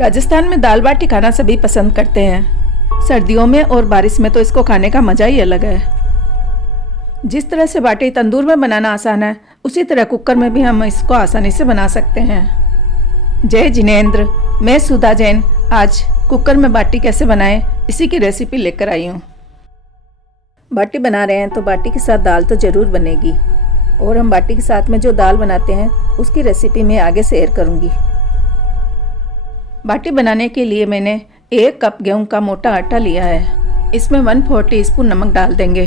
राजस्थान में दाल बाटी खाना सभी पसंद करते हैं। सर्दियों में और बारिश में तो इसको खाने का मज़ा ही अलग है। जिस तरह से बाटी तंदूर में बनाना आसान है, उसी तरह कुकर में भी हम इसको आसानी से बना सकते हैं। जय जिनेंद्र, मैं सुधा जैन आज कुकर में बाटी कैसे बनाएं इसी की रेसिपी लेकर आई हूँ। बाटी बना रहे हैं तो बाटी के साथ दाल तो ज़रूर बनेगी, और हम बाटी के साथ में जो दाल बनाते हैं उसकी रेसिपी मैं आगे शेयर करूँगी। बाटी बनाने के लिए मैंने 1 कप गेहूं का मोटा आटा लिया है। इसमें 1/4 टीस्पून नमक डाल देंगे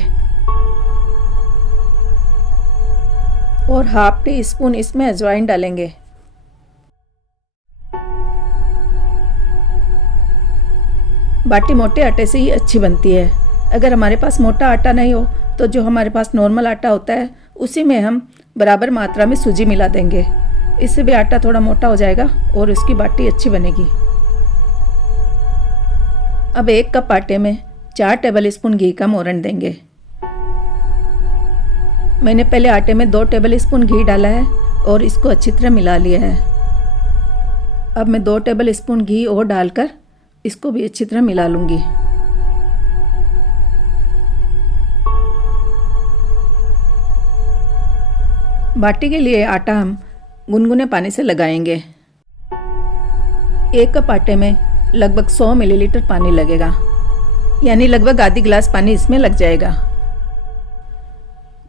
और 1/2 टीस्पून इसमें अजवाइन डालेंगे। बाटी मोटे आटे से ही अच्छी बनती है। अगर हमारे पास मोटा आटा नहीं हो तो जो हमारे पास नॉर्मल आटा होता है उसी में हम बराबर मात्रा में सूजी मिला देंगे। इससे भी आटा थोड़ा मोटा हो जाएगा और उसकी बाटी अच्छी बनेगी। अब 1 कप आटे में 4 टेबल स्पून घी का मोरन देंगे। मैंने पहले आटे में 2 टेबल स्पून घी डाला है और इसको अच्छी तरह मिला लिया है। अब मैं 2 टेबल स्पून घी और डालकर इसको भी अच्छी तरह मिला लूँगी। बाटी के लिए आटा हम गुनगुने पानी से लगाएंगे। 1 कप आटे में लगभग 100 मिलीलीटर पानी लगेगा, यानी लगभग आधी गिलास पानी इसमें लग जाएगा।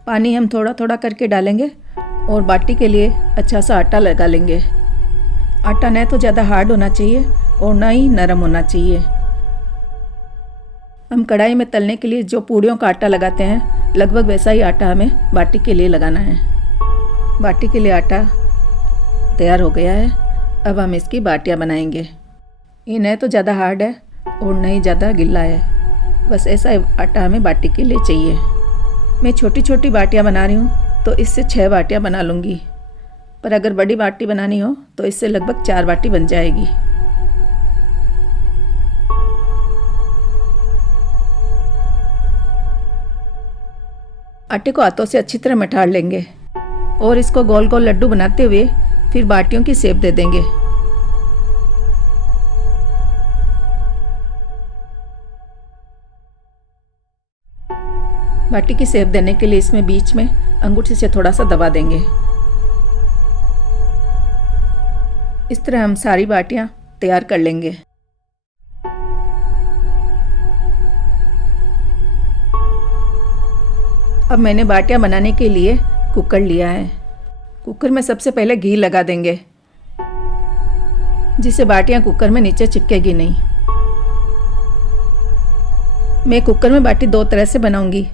पानी हम थोड़ा थोड़ा करके डालेंगे और बाटी के लिए अच्छा सा आटा लगा लेंगे। आटा न तो ज़्यादा हार्ड होना चाहिए और ना ही नरम होना चाहिए। हम कढ़ाई में तलने के लिए जो पूड़ियों का आटा लगाते हैं लगभग वैसा ही आटा हमें बाटी के लिए लगाना है। बाटी के लिए आटा तैयार हो गया है। अब हम इसकी बाटियां बनाएंगे। ये न तो ज़्यादा हार्ड है और न ही ज़्यादा गीला है, बस ऐसा आटा हमें बाटी के लिए चाहिए। मैं छोटी छोटी बाटियां बना रही हूँ तो इससे 6 बाटियां बना लूँगी, पर अगर बड़ी बाटी बनानी हो तो इससे लगभग 4 बाटी बन जाएगी। आटे को हाथों से अच्छी तरह मठाड़ लेंगे और इसको गोल गोल लड्डू बनाते हुए फिर बाटियों की शेप दे देंगे। बाटी की शेप देने के लिए इसमें बीच में अंगूठी से थोड़ा सा दबा देंगे। इस तरह हम सारी बाटियां तैयार कर लेंगे। अब मैंने बाटियां बनाने के लिए कुकर लिया है। कुकर में सबसे पहले घी लगा देंगे, जिससे बाटियां कुकर में नीचे चिपकेगी नहीं। मैं कुकर में बाटी 2 तरह से बनाऊंगी।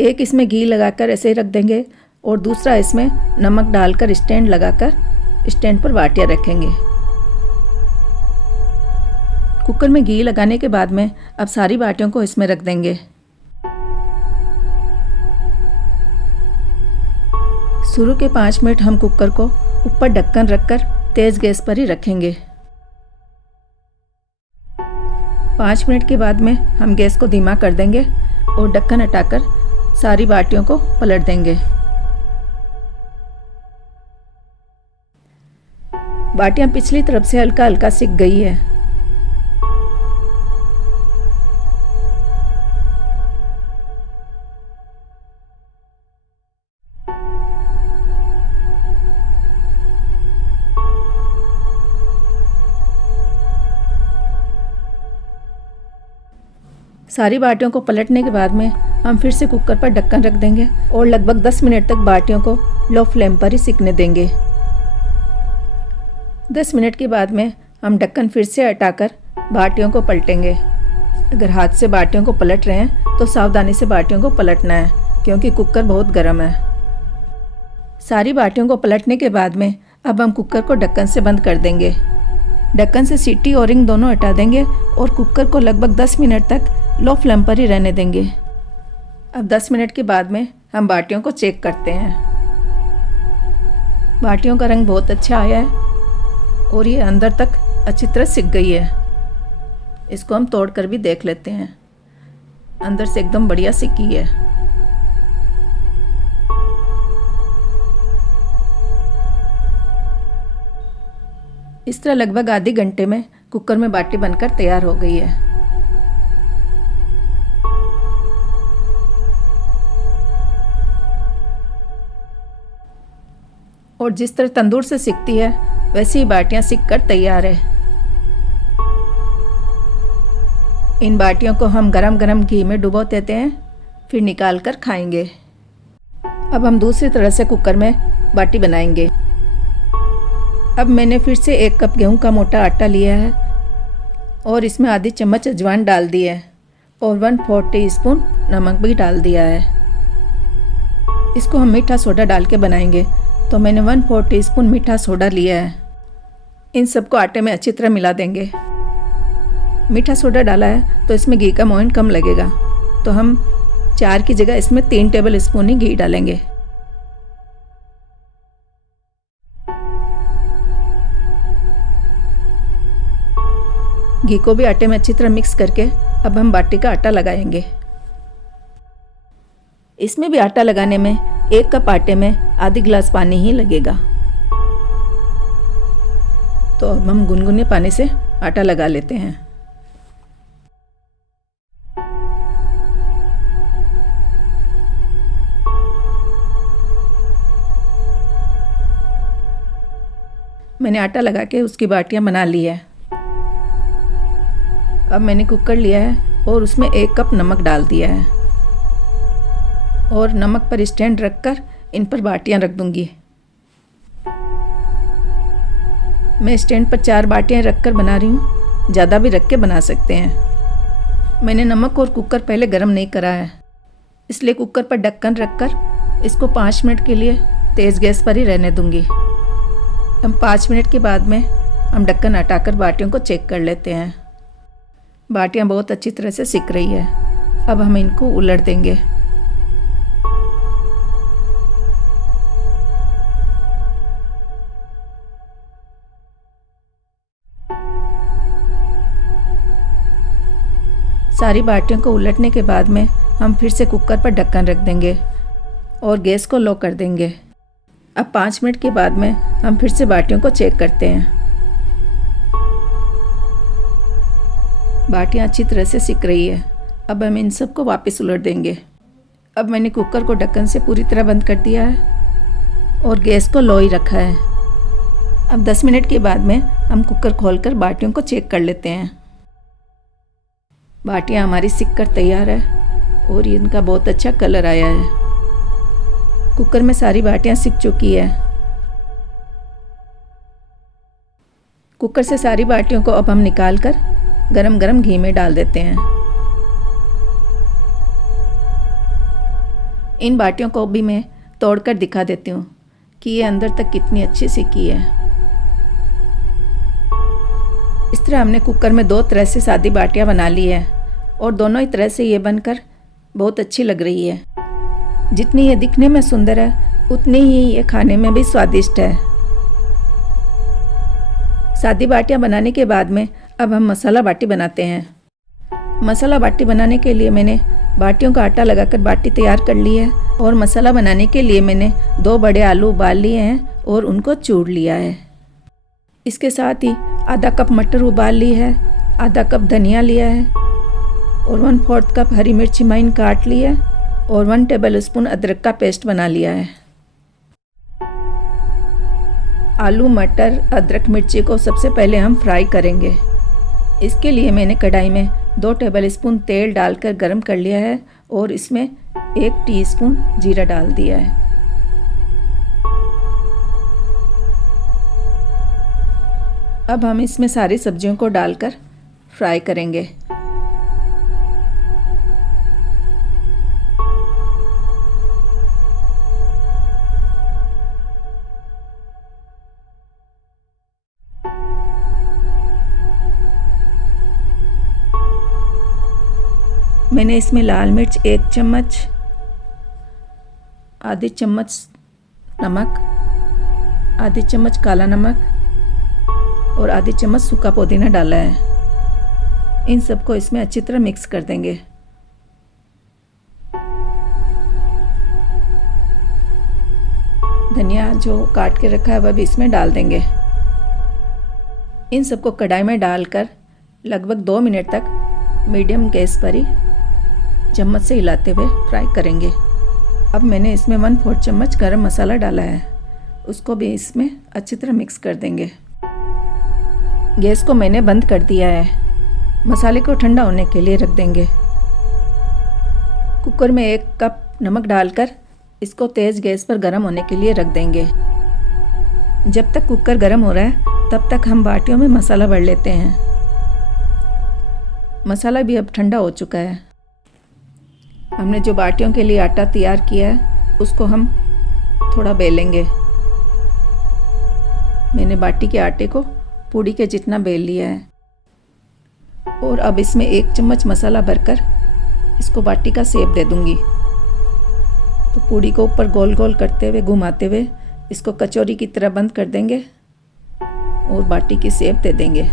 एक इसमें घी लगाकर ऐसे ही रख देंगे और दूसरा इसमें नमक डालकर स्टैंड लगाकर स्टैंड पर बाटियां रखेंगे। कुकर में घी लगाने के बाद में अब सारी बाटियों को इसमें रख देंगे। शुरू के 5 मिनट हम कुकर को ऊपर ढक्कन रखकर तेज गैस पर ही रखेंगे। 5 मिनट के बाद में हम गैस को धीमा कर देंगे और ढक्कन हटाकर सारी बाटियों को पलट देंगे। बाटियां पिछली तरफ से हल्का हल्का सिक गई है। सारी बाटियों को पलटने के बाद में हम फिर से कुकर पर ढक्कन रख देंगे और लगभग 10 मिनट तक बाटियों को लो फ्लेम पर ही सिकने देंगे। 10 मिनट के बाद में हम ढक्कन फिर से हटाकर बाटियों को पलटेंगे। अगर हाथ से बाटियों को पलट रहे हैं तो सावधानी से बाटियों को पलटना है, क्योंकि कुकर बहुत गर्म है। सारी बाटियों को पलटने के बाद में अब हम कुकर को ढक्कन से बंद कर देंगे। ढक्कन से सीटी और रिंग दोनों हटा देंगे और कुकर को लगभग 10 मिनट तक लो फ्लेम पर ही रहने देंगे। अब 10 मिनट के बाद में हम बाटियों को चेक करते हैं। बाटियों का रंग बहुत अच्छा आया है और ये अंदर तक अच्छी तरह सिक गई है। इसको हम तोड़ कर भी देख लेते हैं। अंदर से एकदम बढ़िया सिकी है। इस तरह लगभग आधे घंटे में कुकर में बाटी बनकर तैयार हो गई है। और जिस तरह तंदूर से सिकती है वैसी ही बाटियां सिक कर तैयार है। इन बाटियों को हम गरम गरम घी में डुबो देते हैं, फिर निकाल कर खाएंगे। अब हम दूसरी तरह से कुकर में बाटी बनाएंगे। अब मैंने फिर से 1 कप गेहूं का मोटा आटा लिया है और इसमें आधी चम्मच अजवाइन डाल दी है और 1/4 टीस्पून नमक भी डाल दिया है। इसको हम मीठा सोडा डाल के बनाएंगे, तो मैंने 1/4 टीस्पून मीठा सोडा लिया है। इन सबको आटे में अच्छी तरह मिला देंगे। मीठा सोडा डाला है तो इसमें घी का मोहन कम लगेगा, तो हम 4 की जगह इसमें 3 टेबल स्पून ही घी डालेंगे। घी को भी आटे में अच्छी तरह मिक्स करके अब हम बाटी का आटा लगाएंगे। इसमें भी आटा लगाने में 1 कप आटे में आधी गिलास पानी ही लगेगा। तो अब हम गुनगुने पानी से आटा लगा लेते हैं। मैंने आटा लगा के उसकी बाटियां बना ली है। अब मैंने कुकर लिया है और उसमें 1 कप नमक डाल दिया है और नमक पर स्टैंड रखकर इन पर बाटियां रख दूंगी। मैं स्टैंड पर 4 बाटियां रखकर बना रही हूँ, ज़्यादा भी रख के बना सकते हैं। मैंने नमक और कुकर पहले गर्म नहीं करा है, इसलिए कुकर पर ढक्कन रखकर इसको 5 मिनट के लिए तेज़ गैस पर ही रहने दूंगी। हम 5 मिनट के बाद में हम ढक्कन हटाकर बाटियों को चेक कर लेते हैं। बाटियां बहुत अच्छी तरह से सिक रही है। अब हम इनको उलट देंगे। सारी बाटियों को उलटने के बाद में हम फिर से कुकर पर ढक्कन रख देंगे और गैस को लो कर देंगे। अब 5 मिनट के बाद में हम फिर से बाटियों को चेक करते हैं। बाटियां अच्छी तरह से सिक रही है। अब हम इन सबको वापस उलट देंगे। अब मैंने कुकर को ढक्कन से पूरी तरह बंद कर दिया है और गैस को लो ही रखा है। अब 10 मिनट के बाद में हम कुकर खोलकर बाटियों को चेक कर लेते हैं। बाटियां हमारी सिक कर तैयार है और इनका बहुत अच्छा कलर आया है। कुकर में सारी बाटियां सिक चुकी है। कुकर से सारी बाटियों को अब हम निकाल कर गरम गरम घी में डाल देते हैं। इन बाटियों को भी मैं तोड़कर दिखा देती हूँ कि ये अंदर तक कितनी अच्छी सिकी है। इस तरह हमने कुकर में 2 तरह से सादी बाटियां बना ली है और दोनों ही तरह से ये बनकर बहुत अच्छी लग रही है। जितनी ये दिखने में सुंदर है उतनी ही ये खाने में भी स्वादिष्ट है। सादी बाटियां बनाने के बाद में अब हम मसाला बाटी बनाते हैं। मसाला बाटी बनाने के लिए मैंने बाटियों का आटा लगाकर बाटी तैयार कर ली है और मसाला बनाने के लिए मैंने 2 बड़े आलू उबाल लिए हैं और उनको चूर लिया है। इसके साथ ही आधा कप मटर उबाल ली है, आधा कप धनिया लिया है और 1/4 कप हरी मिर्ची महीन काट ली है और 1 टेबल स्पून अदरक का पेस्ट बना लिया है। आलू, मटर, अदरक, मिर्ची को सबसे पहले हम फ्राई करेंगे। इसके लिए मैंने कढ़ाई में 2 टेबल स्पून तेल डालकर गरम कर लिया है और इसमें 1 टीस्पून जीरा डाल दिया है। अब हम इसमें सारी सब्जियों को डालकर फ्राई करेंगे। मैंने इसमें लाल मिर्च 1 चम्मच, आधी चम्मच नमक, आधी चम्मच काला नमक और आधी चम्मच सूखा पुदीना डाला है। इन सबको इसमें अच्छी तरह मिक्स कर देंगे। धनिया जो काट के रखा है वह भी इसमें डाल देंगे। इन सबको कढ़ाई में डालकर लगभग 2 मिनट तक मीडियम गैस पर ही चम्मच से हिलाते हुए फ्राई करेंगे। अब मैंने इसमें 1/4 चम्मच गरम मसाला डाला है, उसको भी इसमें अच्छी तरह मिक्स कर देंगे। गैस को मैंने बंद कर दिया है। मसाले को ठंडा होने के लिए रख देंगे। कुकर में 1 कप नमक डालकर इसको तेज़ गैस पर गर्म होने के लिए रख देंगे। जब तक कुकर गर्म हो रहा है तब तक हम बाटियों में मसाला भर लेते हैं। मसाला भी अब ठंडा हो चुका है। हमने जो बाटियों के लिए आटा तैयार किया है उसको हम थोड़ा बेलेंगे। मैंने बाटी के आटे को पूड़ी के जितना बेल लिया है और अब इसमें 1 चम्मच मसाला भरकर इसको बाटी का शेप दे दूंगी। तो पूड़ी को ऊपर गोल गोल करते हुए घुमाते हुए इसको कचौरी की तरह बंद कर देंगे और बाटी की शेप दे देंगे।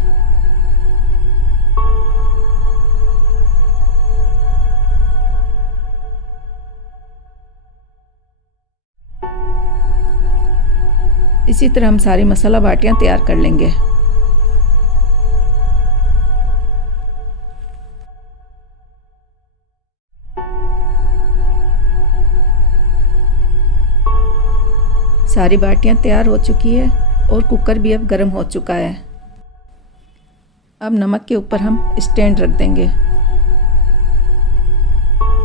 इसी तरह हम सारी मसाला बाटियां तैयार कर लेंगे। सारी बाटियां तैयार हो चुकी है और कुकर भी अब गर्म हो चुका है। अब नमक के ऊपर हम स्टैंड रख देंगे।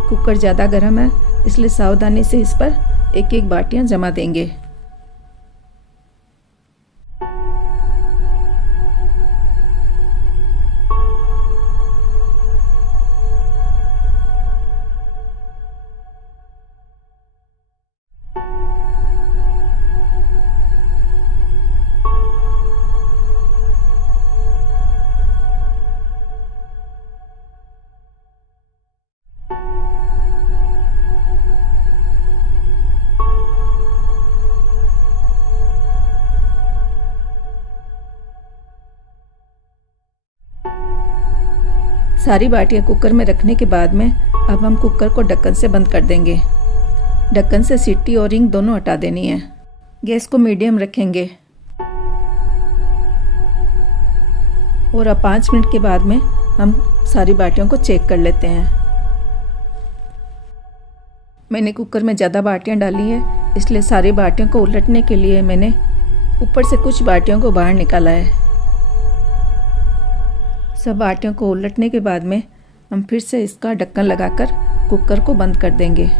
कुकर ज़्यादा गर्म है इसलिए सावधानी से इस पर 1-1 बाटियां जमा देंगे। सारी बाटियां कुकर में रखने के बाद में अब हम कुकर को ढक्कन से बंद कर देंगे। ढक्कन से सीटी और रिंग दोनों हटा देनी है। गैस को मीडियम रखेंगे और अब 5 मिनट के बाद में हम सारी बाटियों को चेक कर लेते हैं। मैंने कुकर में ज़्यादा बाटियां डाली है इसलिए सारी बाटियों को उलटने के लिए मैंने ऊपर से कुछ बाटियों को बाहर निकाला है। सब बाटियों को उलटने के बाद में हम फिर से इसका ढक्कन लगाकर कुकर को बंद कर देंगे।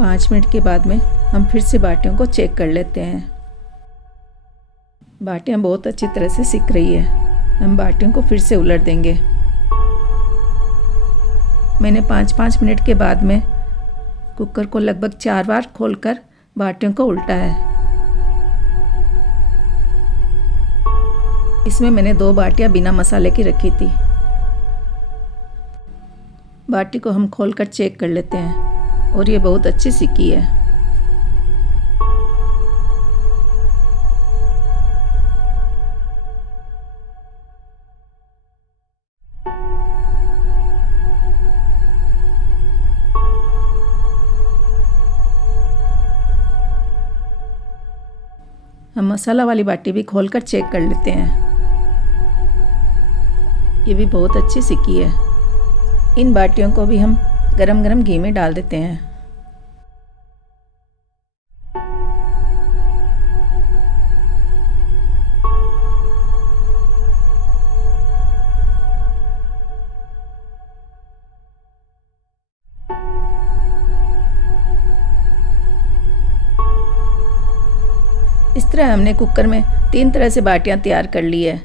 पाँच मिनट के बाद में हम फिर से बाटियों को चेक कर लेते हैं। बाटियां बहुत अच्छी तरह से सिक रही है। हम बाटियों को फिर से उलट देंगे। मैंने 5-5 मिनट के बाद में कुकर को लगभग 4 बार खोलकर बाटियों को उल्टा है। इसमें मैंने 2 बाटियां बिना मसाले की रखी थी। बाटी को हम खोलकर चेक कर लेते हैं और ये बहुत अच्छी सिकी है। हम मसाला वाली बाटी भी खोलकर चेक कर लेते हैं। ये भी बहुत अच्छी सिकी है। इन बाटियों को भी हम गरम गरम घी में डाल देते हैं। इस तरह हमने कुकर में 3 तरह से बाटियां तैयार कर ली है।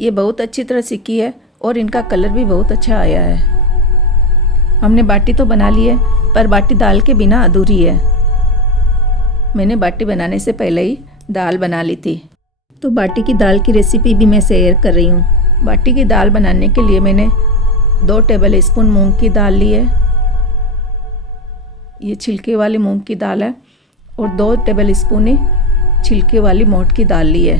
ये बहुत अच्छी तरह सिकी है और इनका कलर भी बहुत अच्छा आया है। हमने बाटी तो बना ली है पर बाटी दाल के बिना अधूरी है। मैंने बाटी बनाने से पहले ही दाल बना ली थी, तो बाटी की दाल की रेसिपी भी मैं शेयर कर रही हूँ। बाटी की दाल बनाने के लिए मैंने 2 टेबल स्पून मूंग की दाल ली है, ये छिलके वाली मूंग की दाल है और 2 टेबल स्पून ही छिलके वाली मोट की दाल ली है।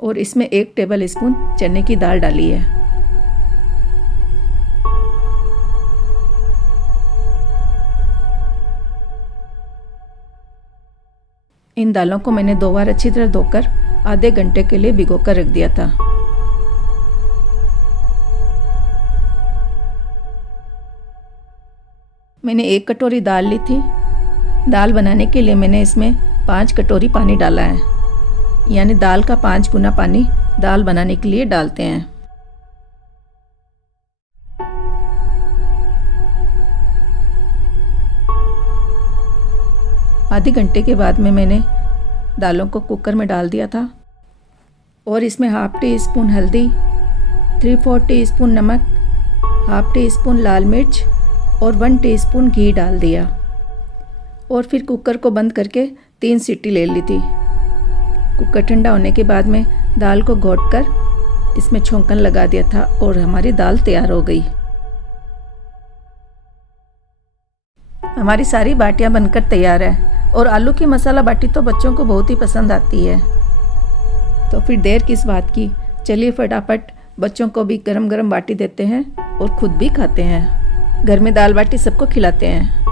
और इसमें 1 टेबल स्पून चने की दाल डाली है। इन दालों को मैंने 2 बार अच्छी तरह धोकर आधे घंटे के लिए भिगोकर रख दिया था। मैंने 1 कटोरी दाल ली थी। दाल बनाने के लिए मैंने इसमें 5 कटोरी पानी डाला है, यानी दाल का 5 गुना पानी दाल बनाने के लिए डालते हैं। आधे घंटे के बाद में मैंने दालों को कुकर में डाल दिया था और इसमें ½ टी स्पून हल्दी, 3/4 टीस्पून नमक, ½ टीस्पून लाल मिर्च और 1 टीस्पून घी डाल दिया और फिर कुकर को बंद करके 3 सीटी ले ली थी। कुकर ठंडा होने के बाद में दाल को घोटकर इसमें छौंकन लगा दिया था और हमारी दाल तैयार हो गई। हमारी सारी बाटियां बनकर तैयार है और आलू की मसाला बाटी तो बच्चों को बहुत ही पसंद आती है। तो फिर देर किस बात की, चलिए फटाफट बच्चों को भी गरम गरम बाटी देते हैं और खुद भी खाते हैं। घर में दाल बाटी सबको खिलाते हैं।